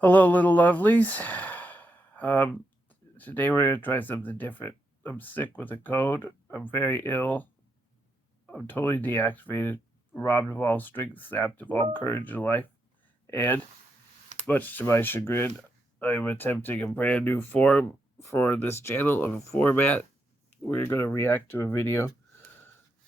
Hello, little lovelies. Um, Today we're going to try something different. I'm sick with a cold. I'm very ill. I'm totally deactivated, robbed of all strength, sapped of all courage in life. And, much to my chagrin, I am attempting a brand new form for this channel of a format. We're going to react to a video,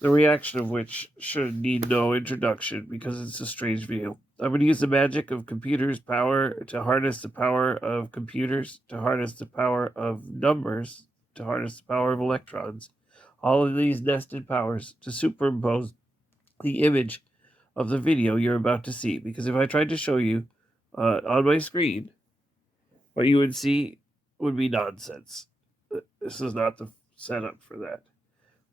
the reaction of which should need no introduction because it's a strange video. I'm going to use the magic of computers' power to harness the power of computers, to harness the power of numbers, to harness the power of electrons. All of these nested powers to superimpose the image of the video you're about to see. Because if I tried to show you on my screen, what you would see would be nonsense. This is not the setup for that.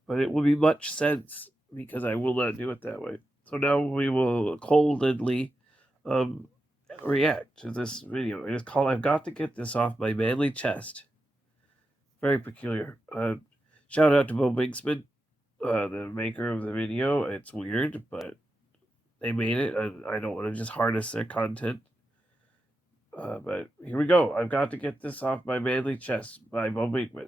But it will be much sense because I will not do it that way. So now we will coldly react to this video. It is called I've Got to Get This Off My Manly Chest. Very peculiar. Shout out to Beau Bixman, the maker of the video. It's weird, but they made it. I don't want to just harness their content. But here we go. I've Got to Get This Off My Manly Chest by Beau Bixman.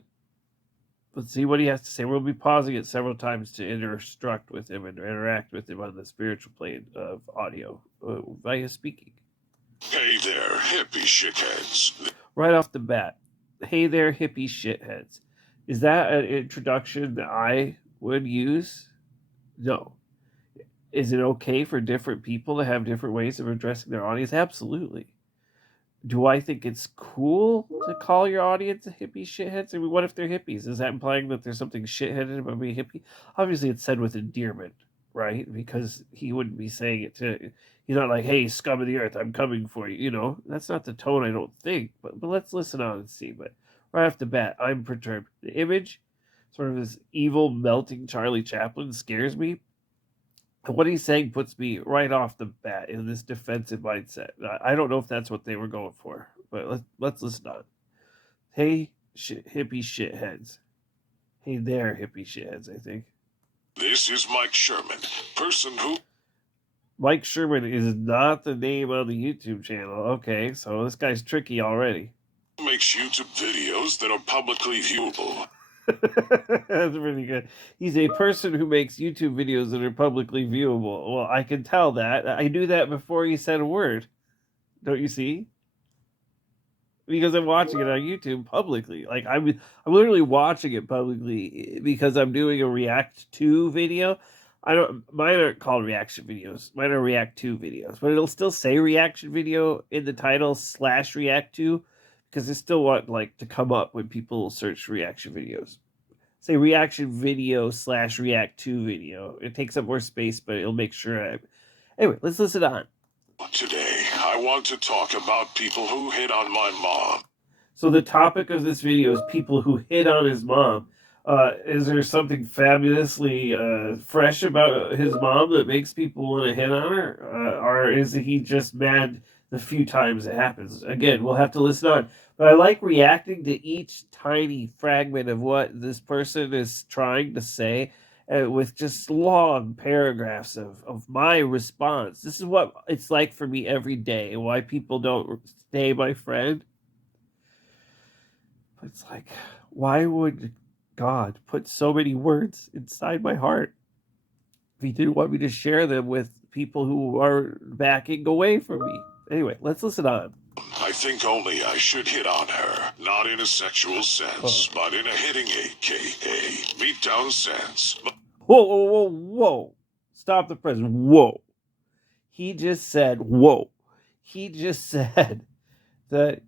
Let's see what he has to say. We'll be pausing it several times to interact with him and interact with him on the spiritual plane of audio via speaking. Hey there, hippie shitheads. Right off the bat, hey there, hippie shitheads. Is that an introduction that I would use? No. Is it okay for different people to have different ways of addressing their audience? Absolutely. Do I think it's cool to call your audience a hippie shitheads? I mean, what if they're hippies? Is that implying that there's something shitheaded about being hippie? Obviously, it's said with endearment, right? Because he wouldn't be saying it to. He's not like, "Hey, scum of the earth, I'm coming for you." You know, that's not the tone. I don't think. But let's listen on and see. But right off the bat, I'm perturbed. The image, sort of this evil, melting Charlie Chaplin, scares me. What he's saying puts me right off the bat in this defensive mindset. I don't know if that's what they were going for, but let's listen on. Hey, hippie shitheads. Hey there, hippie shitheads, I think. This is Mike Sherman, person who Mike Sherman is not the name on the YouTube channel. Okay, so this guy's tricky already. makes YouTube videos that are publicly viewable. That's pretty good. He's a person who makes YouTube videos that are publicly viewable. Well, I can tell that. I knew that before he said a word. Don't you see? Because I'm watching it on YouTube publicly. Like I'm literally watching it publicly because I'm doing a react to video. I don't Mine aren't called reaction videos. Mine are react to videos, but it'll still say reaction video in the title / react to because I still want like to come up when people search reaction videos. Say reaction video / react to video. It takes up more space, but it'll make sure Anyway, let's listen on. Today, I want to talk about people who hit on my mom. So the topic of this video is people who hit on his mom. Is there something fabulously fresh about his mom that makes people want to hit on her? Or is he just mad the few times it happens? Again, we'll have to listen on. But I like reacting to each tiny fragment of what this person is trying to say with just long paragraphs of my response. This is what it's like for me every day, why people don't stay my friend. It's like, why would God put so many words inside my heart if he didn't want me to share them with people who are backing away from me? Anyway, let's listen on. I think only I should hit on her, not in a sexual sense, but in a hitting aka beatdown sense. Whoa, whoa, whoa, whoa. Stop the president. Whoa. He just said, whoa. He just said that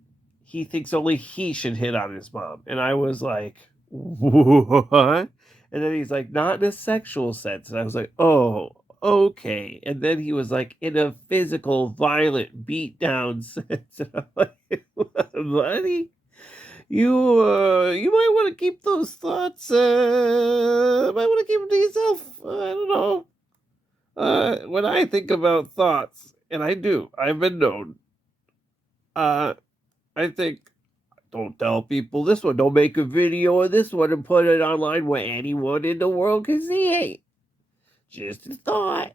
he thinks only he should hit on his mom. And I was like, what? And then he's like, not in a sexual sense. And I was like, oh, okay. And then he was like, in a physical, violent, beat down sense. And I'm like, buddy, you might want to keep those thoughts, might want to keep them to yourself. I don't know. When I think about thoughts, and I do, I've been known, I think, don't tell people this one. Don't make a video of this one and put it online where anyone in the world can see it. Just a thought.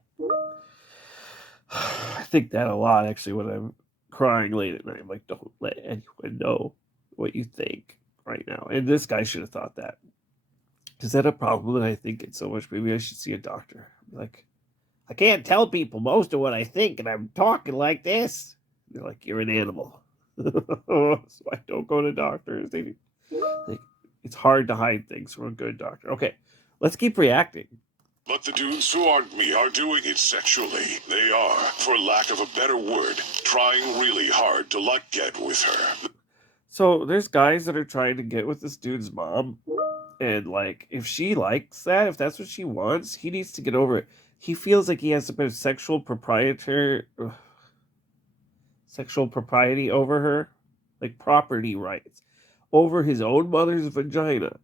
I think that a lot, actually, when I'm crying late at night. I'm like, don't let anyone know what you think right now. And this guy should have thought that. Is that a problem that I think it so much? Maybe I should see a doctor. I'm like, I can't tell people most of what I think, and I'm talking like this. They're like, you're an animal. So I don't go to doctors. It's hard to hide things from a good doctor. Okay, let's keep reacting. But the dudes who aren't me are doing it sexually. They are, for lack of a better word, trying really hard to get with her. So there's guys that are trying to get with this dude's mom. And like, if she likes that, if that's what she wants, he needs to get over it. He feels like he has some sexual propriety over her, like property rights over his own mother's vagina.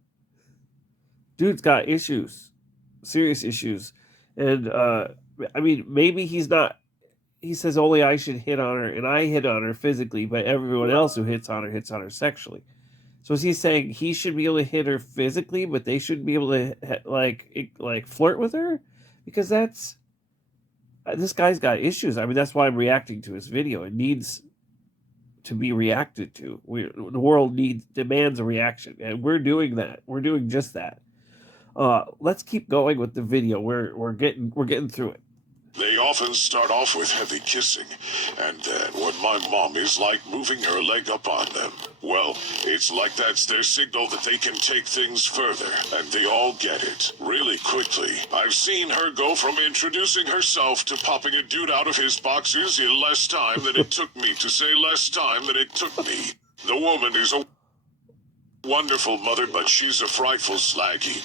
Dude's got issues, serious issues, and I mean, maybe he's not. He says only I should hit on her, and I hit on her physically, but everyone else who hits on her sexually. So is he saying he should be able to hit her physically, but they shouldn't be able to like flirt with her? Because that's this guy's got issues. I mean, that's why I'm reacting to his video. It needs to be reacted to. The world demands a reaction, and we're doing that. We're doing just that. Let's keep going with the video. We're getting through it. They often start off with heavy kissing, and then when my mom is like moving her leg up on them, well, it's like that's their signal that they can take things further, and they all get it really quickly. I've seen her go from introducing herself to popping a dude out of his boxers in less time than it took me to say less time than it took me. The woman is a wonderful mother, but she's a frightful slaggy.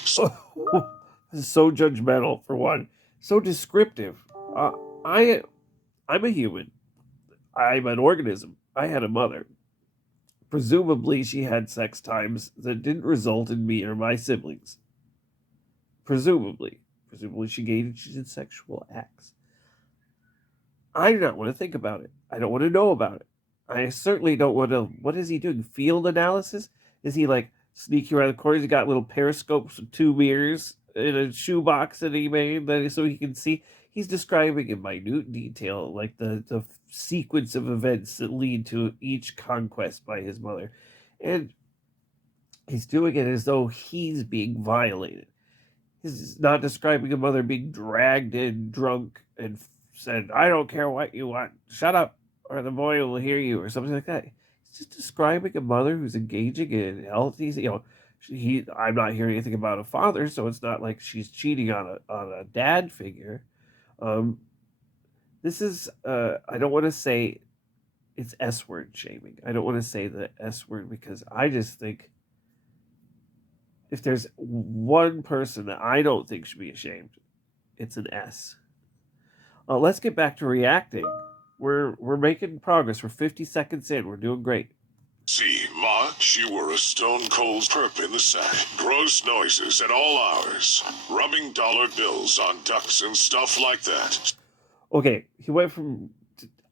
This is so judgmental, for one. So descriptive. I'm a human. I'm an organism. I had a mother. Presumably, she had sex times that didn't result in me or my siblings. Presumably, she engaged in sexual acts. I do not want to think about it. I don't want to know about it. I certainly don't want to. What is he doing? Field analysis? Is he like sneaking around the corners? He got little periscopes with 2 mirrors in a shoebox that he made so he can see. He's describing in minute detail like the sequence of events that lead to each conquest by his mother. And he's doing it as though he's being violated. He's not describing a mother being dragged in drunk and said, I don't care what you want, shut up, or the boy will hear you, or something like that. He's just describing a mother who's engaging in healthy, I'm not hearing anything about a father, so it's not like she's cheating on a dad figure. This is, I don't want to say it's S-word shaming. I don't want to say the S-word because I just think if there's one person that I don't think should be ashamed, it's an S. Let's get back to reacting. We're making progress. We're 50 seconds in. We're doing great. See, Ma, she were a stone-cold perp in the sack. Gross noises at all hours. Rubbing dollar bills on ducks and stuff like that. Okay, he went from...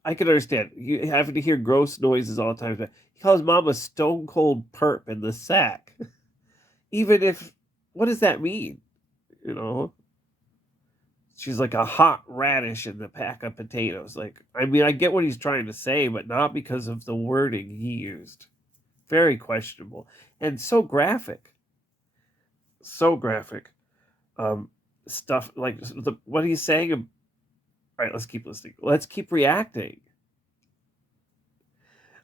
I can understand. You having to hear gross noises all the time. He calls Mom a stone-cold perp in the sack. Even if... What does that mean? You know? She's like a hot radish in the pack of potatoes. Like, I mean, I get what he's trying to say, but not because of the wording he used. Very questionable. And so graphic. So graphic. Stuff like what he's saying. All right, let's keep listening. Let's keep reacting.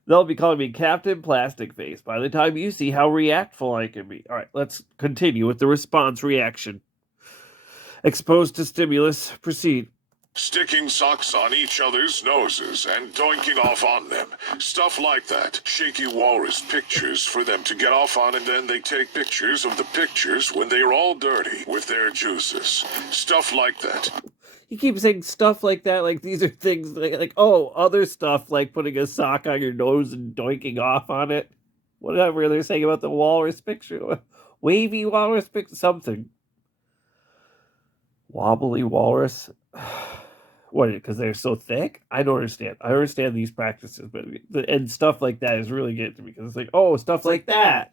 They'll be calling me Captain Plastic Face by the time you see how reactful I can be. All right, let's continue with the response reaction. Exposed to stimulus, proceed. Sticking socks on each other's noses and doinking off on them. Stuff like that. Shaky walrus pictures for them to get off on, and then they take pictures of the pictures when they're all dirty with their juices. Stuff like that. He keeps saying stuff like that, like these are things like other stuff like putting a sock on your nose and doinking off on it. Whatever they're saying about the walrus picture. Wavy walrus picture, something. Wobbly walrus. What, because they're so thick? I don't understand. I understand these practices, but and stuff like that is really getting to me because it's like, oh, stuff like that.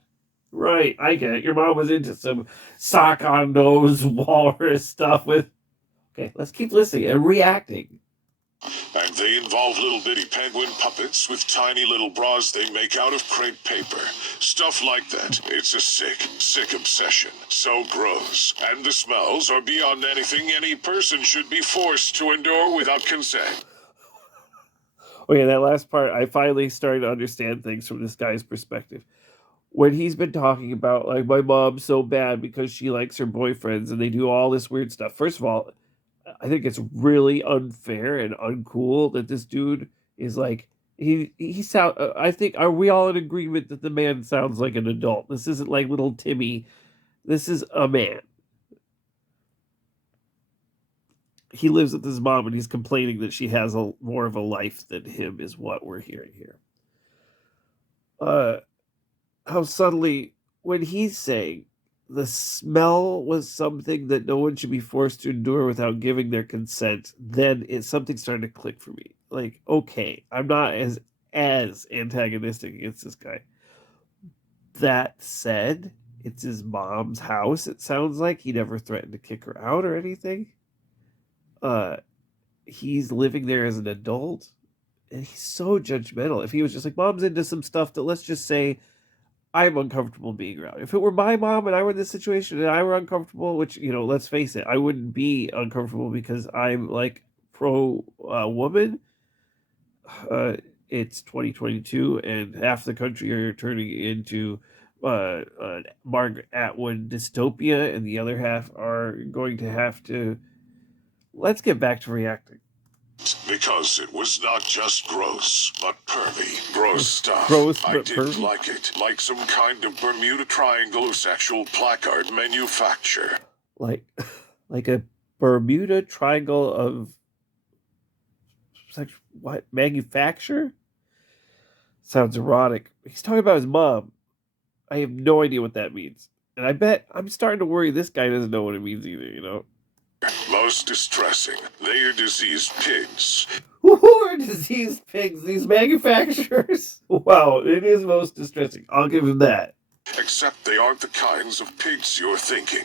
Right, I get it. Your mom was into some sock on nose walrus stuff with. Okay, let's keep listening and reacting. And they involve little bitty penguin puppets with tiny little bras they make out of crepe paper. Stuff like that. It's a sick obsession. So gross. And the smells are beyond anything any person should be forced to endure without consent. Okay, that last part, I finally started to understand things from this guy's perspective. When he's been talking about, like, my mom's so bad because she likes her boyfriends and they do all this weird stuff. First of all, I think it's really unfair and uncool that this dude is like he sound. I think, are we all in agreement that the man sounds like an adult? This isn't like little Timmy. This is a man. He lives with his mom and he's complaining that she has a more of a life than him, is what we're hearing here. How suddenly, when he's saying the smell was something that no one should be forced to endure without giving their consent, then something started to click for me. Like, okay, I'm not as antagonistic against this guy. That said, it's his mom's house. It sounds like he never threatened to kick her out or anything. Uh, he's living there as an adult, and he's so judgmental. If he was just like, mom's into some stuff that, let's just say, I'm uncomfortable being around. If it were my mom and I were in this situation and I were uncomfortable, which, let's face it, I wouldn't be uncomfortable because I'm like pro woman. It's 2022 and half the country are turning into Margaret Atwood dystopia, and the other half are going to have to. Let's get back to reacting. Because it was not just gross, but pervy. Gross stuff. Gross, I but didn't pervy? like it. Like some kind of Bermuda Triangle of sexual placard manufacture. Like, like a Bermuda Triangle of what manufacture? Sounds erotic. He's talking about his mom. I have no idea what that means. And I bet I'm starting to worry this guy doesn't know what it means either. Most distressing. They are diseased pigs. Who are diseased pigs? These manufacturers? Wow, it is most distressing. I'll give him that. Except they aren't the kinds of pigs you're thinking.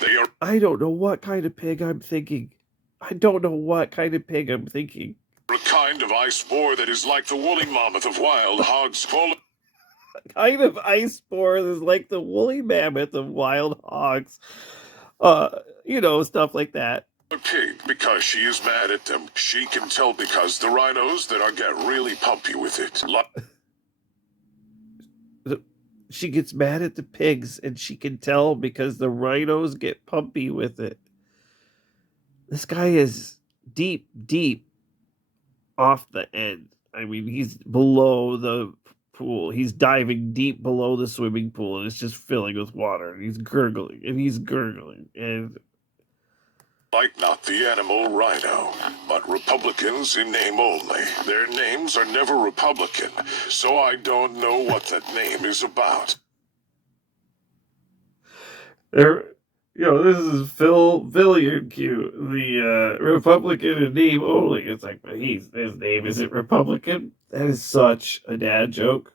They are. I don't know what kind of pig I'm thinking. I don't know what kind of pig I'm thinking. A kind of ice boar that is like the woolly mammoth of wild hogs full of Kind of ice boar is like the woolly mammoth of wild hogs. Stuff like that. a pig because she is mad at them. She can tell because the rhinos that are get really pumpy with it. She gets mad at the pigs and she can tell because the rhinos get pumpy with it. This guy is deep, deep off the end. I mean, he's below the pool. He's diving deep below the swimming pool and it's just filling with water. And he's gurgling and he's gurgling. And like not the animal rhino, but Republicans in name only. Their names are never Republican, so I don't know what that name is about. this is Phil Villiard Q, the Republican in name only. It's like, his name isn't Republican. That is such a dad joke.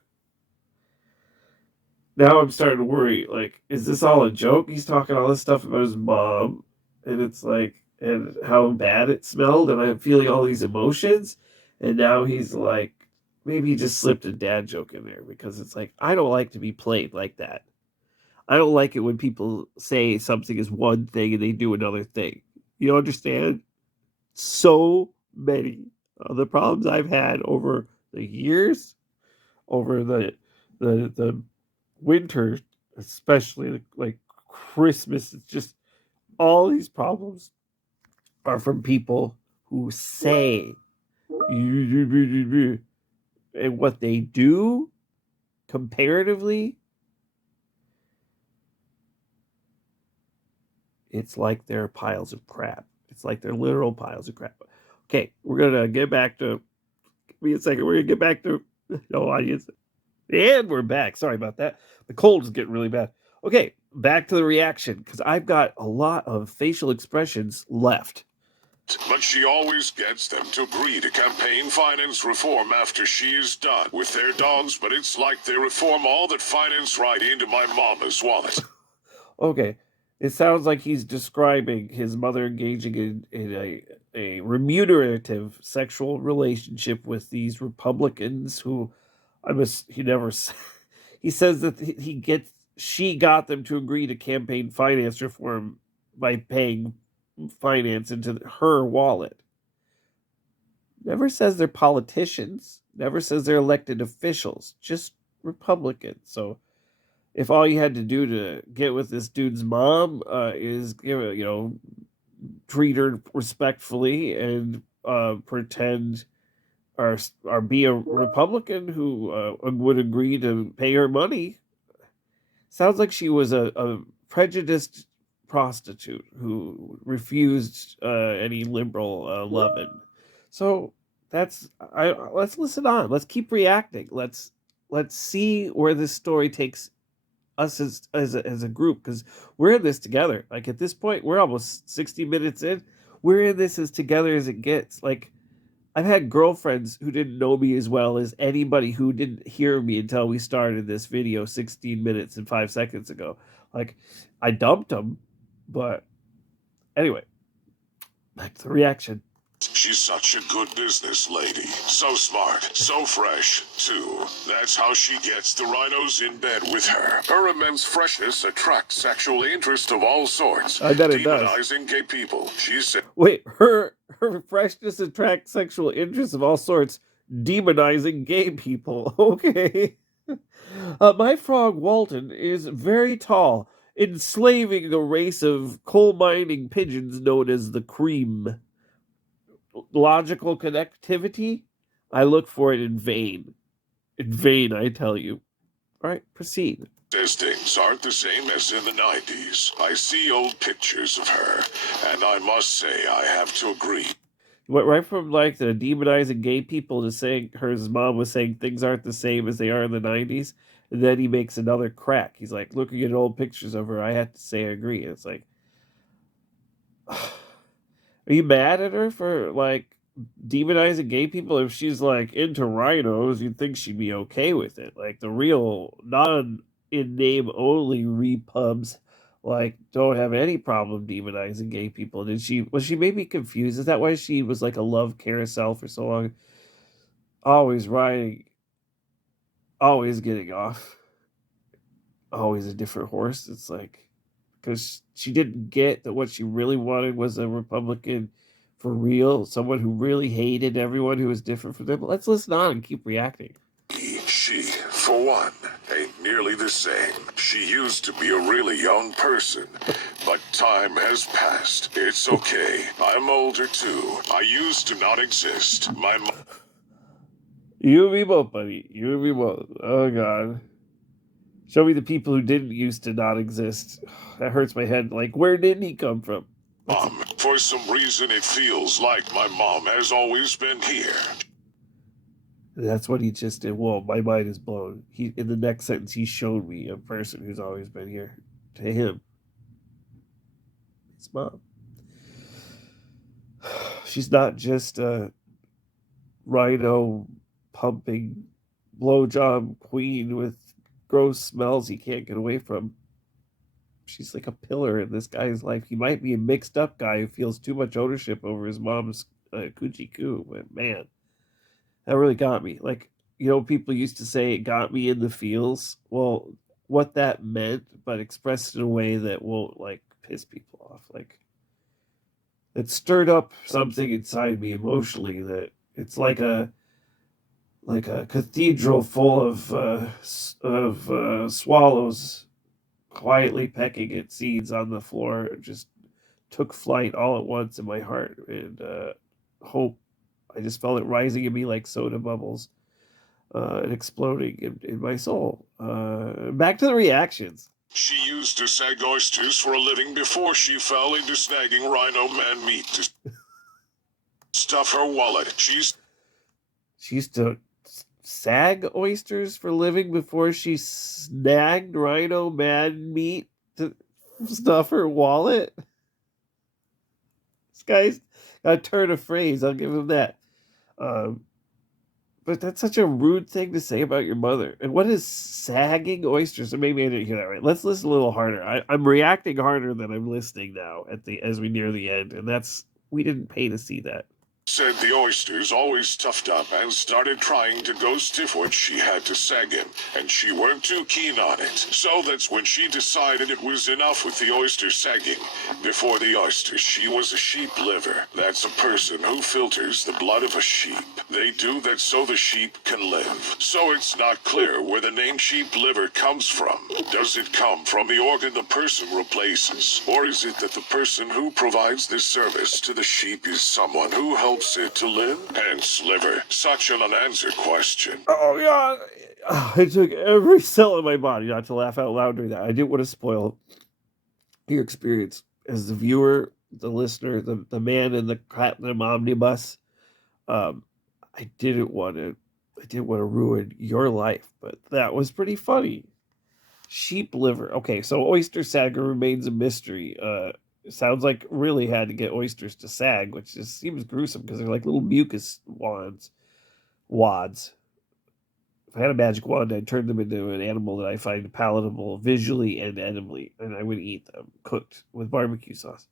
Now I'm starting to worry, like, is this all a joke? He's talking all this stuff about his mom, and it's like, and how bad it smelled, and I'm feeling all these emotions, and now he's like, maybe he just slipped a dad joke in there, because it's like, I don't like to be played like that. I don't like it when people say something is one thing and they do another thing. You understand? So many of the problems I've had over the years, over the winter, especially like Christmas, it's just all these problems are from people who say and what they do comparatively, it's like they're piles of crap. It's like they're literal piles of crap. Okay, we're gonna get back to. Give me a second. We're gonna get back to no audience, and we're back. Sorry about that. The cold is getting really bad. Okay, back to the reaction because I've got a lot of facial expressions left. But she always gets them to agree to campaign finance reform after she is done with their dogs, but it's like they reform all that finance right into my mama's wallet. Okay, it sounds like he's describing his mother engaging in a a remunerative sexual relationship with these Republicans who he never he says that she got them to agree to campaign finance reform by paying finance into her wallet. Never says they're politicians, never says they're elected officials, just Republicans. So if all you had to do to get with this dude's mom is treat her respectfully and pretend or be a Republican who would agree to pay her money. Sounds like she was a prejudiced prostitute who refused any liberal loving. So let's listen on. Let's keep reacting. Let's see where this story takes us as a group, because we're in this together. Like at this point, we're almost 60 minutes in. We're in this as together as it gets. Like I've had girlfriends who didn't know me as well as anybody who didn't hear me until we started this video 16 minutes and 5 seconds ago. Like I dumped them, but anyway, back to the reaction. She's such a good business lady. So smart, so fresh, too. That's how she gets the rhinos in bed with her. Her immense freshness attracts sexual interest of all sorts. I bet it does. Demonizing gay people. She said, wait, her freshness attracts sexual interest of all sorts, demonizing gay people. Okay. My frog Walton is very tall, enslaving a race of coal mining pigeons known as the cream. Logical connectivity? I look for it in vain. In vain, I tell you. All right, proceed. Says things aren't the same as in the 90s. I see old pictures of her, and I must say I have to agree. Went right from like the demonizing gay people to saying her mom was saying things aren't the same as they are in the 90s. And then he makes another crack. He's like, looking at old pictures of her, I have to say I agree. And it's like, are you mad at her for like demonizing gay people? If she's like into rhinos, you'd think she'd be okay with it. Like the real non in name only repubs like don't have any problem demonizing gay people. Was she maybe confused? Is that why she was like a love carousel for so long? Always riding, always getting off, always a different horse. It's like because she didn't get that what she really wanted was a Republican for real, someone who really hated everyone who was different from them. But let's listen on and keep reacting. She, for one, ain't nearly the same. She used to be a really young person, but time has passed. It's okay. I'm older too. I used to not exist. You and me both, buddy. You and me both. Oh, God. Show me the people who didn't used to not exist. That hurts my head. Like, where did he come from? Mom, for some reason it feels like my mom has always been here. That's what he just did. Whoa, my mind is blown. In the next sentence, he showed me a person who's always been here. To him, his mom. She's not just a rhino pumping blowjob queen with gross smells he can't get away from. She's like a pillar in this guy's life. He might be a mixed up guy who feels too much ownership over his mom's coochie coo, but man, that really got me. Like, people used to say it got me in the feels. Well, what that meant, but expressed in a way that won't like piss people off. Like, it stirred up something inside me emotionally that it's like a cathedral full of swallows quietly pecking at seeds on the floor. It just took flight all at once in my heart, and hope. I just felt it rising in me like soda bubbles and exploding in my soul. Back to the reactions. She used to sag oysters for a living before she fell into snagging rhino man meat to stuff her wallet. She used to sag oysters for a living before she snagged rhino man meat to stuff her wallet. This guy's got a turn of phrase. I'll give him that. But that's such a rude thing to say about your mother. And what is sagging oysters? Or maybe I didn't hear that right. Let's listen a little harder. I'm reacting harder than I'm listening now as we near the end, and that's We didn't pay to see that. Said the oysters always toughed up and started trying to go stiff when she had to sag him, and she weren't too keen on it. So that's when she decided it was enough with the oyster sagging. Before the oysters, she was a sheep liver. That's a person who filters the blood of a sheep. They do that so the sheep can live. So it's not clear where the name sheep liver comes from. Does it come from the organ the person replaces? Or is it that the person who provides this service to the sheep is someone who helps it to live? Hence, liver. Such an unanswered question. Oh yeah, it took every cell in my body not to laugh out loud during that. I didn't want to spoil your experience as the viewer, the listener, the man in the platinum omnibus. Um, I didn't want to. I didn't want to ruin your life, but that was pretty funny. Sheep liver. Okay, so oyster saga remains a mystery. It sounds like really had to get oysters to sag, which just seems gruesome because they're like little mucus wads. If I had a magic wand, I'd turn them into an animal that I find palatable visually and edibly, and I would eat them cooked with barbecue sauce.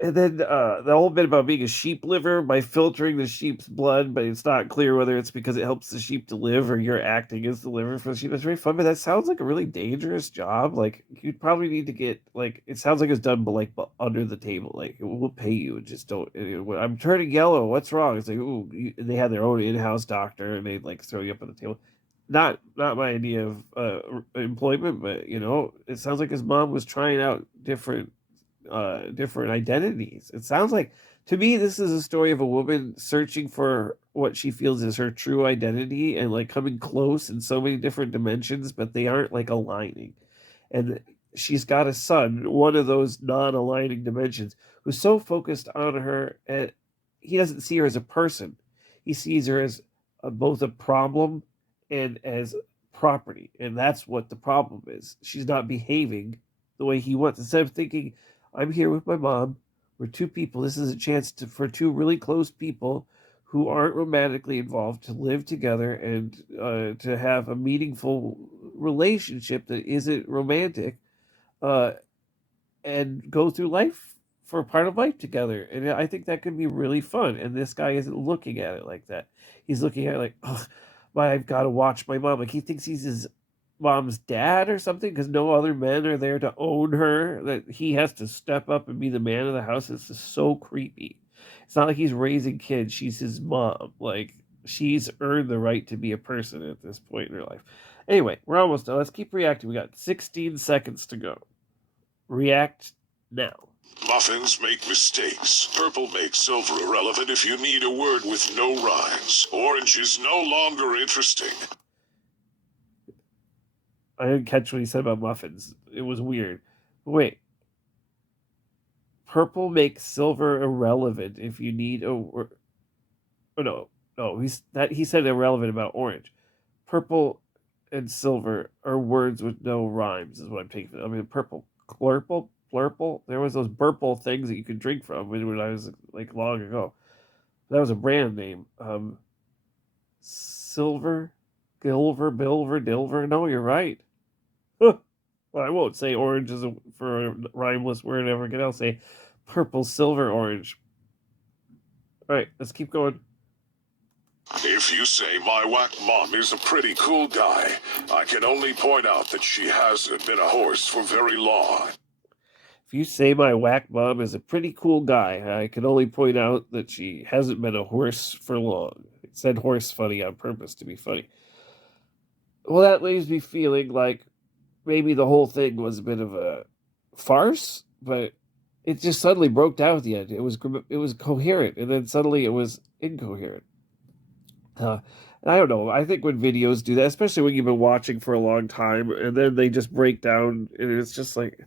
And then the whole bit about being a sheep liver by filtering the sheep's blood, but it's not clear whether it's because it helps the sheep to live or you're acting as the liver for the sheep. That's very fun, but that sounds like a really dangerous job. Like you'd probably need to get like it sounds like it's done, but like under the table. Like we'll pay you, and just don't. I'm turning yellow. What's wrong? It's like ooh, they had their own in-house doctor, and they'd like throw you up on the table. Not my idea of employment, but it sounds like his mom was trying out different identities. It sounds like to me this is a story of a woman searching for what she feels is her true identity and like coming close in so many different dimensions, but they aren't like aligning. And she's got a son, one of those non-aligning dimensions, who's so focused on her, and he doesn't see her as a person. He sees her as both a problem and as property, and that's what the problem is. She's not behaving the way he wants. Instead of thinking, I'm here with my mom. We're two people. This is a chance for two really close people who aren't romantically involved to live together and to have a meaningful relationship that isn't romantic, uh, and go through life for a part of life together. And I think that could be really fun. And this guy isn't looking at it like that. He's looking at it like, oh, I've got to watch my mom. Like he thinks he's his mom's dad or something because no other men are there to own her. That he has to step up and be the man of the house. It's just so creepy. It's not like he's raising kids. She's his mom. Like she's earned the right to be a person at this point in her life. Anyway, we're almost done. Let's keep reacting. We got 16 seconds to go. React now. Muffins make mistakes. Purple makes silver irrelevant if you need a word with no rhymes. Orange is no longer interesting. I didn't catch what he said about muffins. It was weird. Wait. Purple makes silver irrelevant if you need a word. Oh, no. He said irrelevant about orange. Purple and silver are words with no rhymes, is what I'm taking. I mean, purple, clurple, blurple. There was those burple things that you could drink from when I was like long ago. That was a brand name. Silver, Gilver, Bilver, Dilver. No, you're right. Well, I won't say orange is for a rhymeless word ever again. I'll say purple, silver, orange. All right, let's keep going. If you say my whack mom is a pretty cool guy, I can only point out that she hasn't been a horse for very long. If you say my whack mom is a pretty cool guy, I can only point out that she hasn't been a horse for long. It said horse funny on purpose to be funny. Well, that leaves me feeling like maybe the whole thing was a bit of a farce, but it just suddenly broke down at the end. It was coherent, and then suddenly it was incoherent. Uh, and I don't know. I think when videos do that, especially when you've been watching for a long time, and then they just break down, and it's just like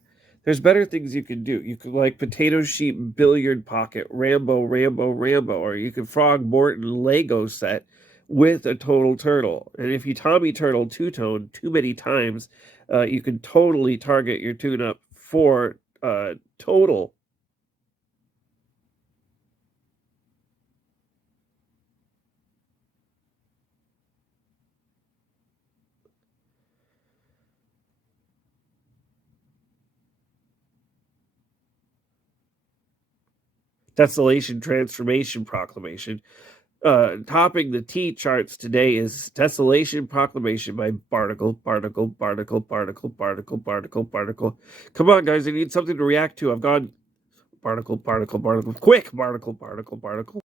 there's better things you can do. You could like potato sheep, billiard pocket, Rambo, Rambo, Rambo, or you could Frog Morton Lego set with a total turtle. And if you Tommy Turtle two tone too many times, you can totally target your tune up for total. Tessellation Transformation Proclamation. Topping the T charts today is Tessellation Proclamation by Barnacle. Come on, guys, I need something to react to. I've gone Barnacle. Quick, Barnacle.